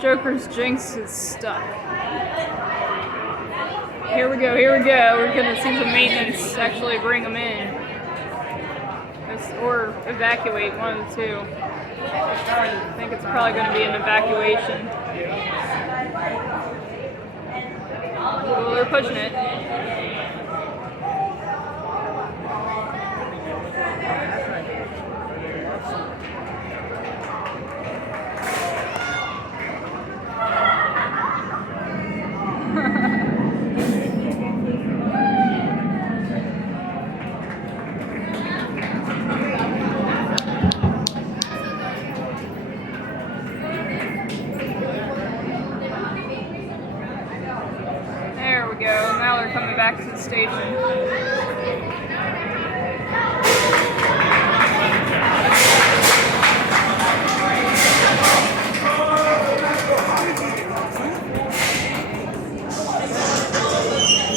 Joker's Jinx is stuck. Here we go, here we go. We're gonna see the maintenance actually bring them in. Or evacuate, one of the two. I think it's probably gonna be an evacuation. Oh, they're pushing it. There we go. Now they're coming back to the station.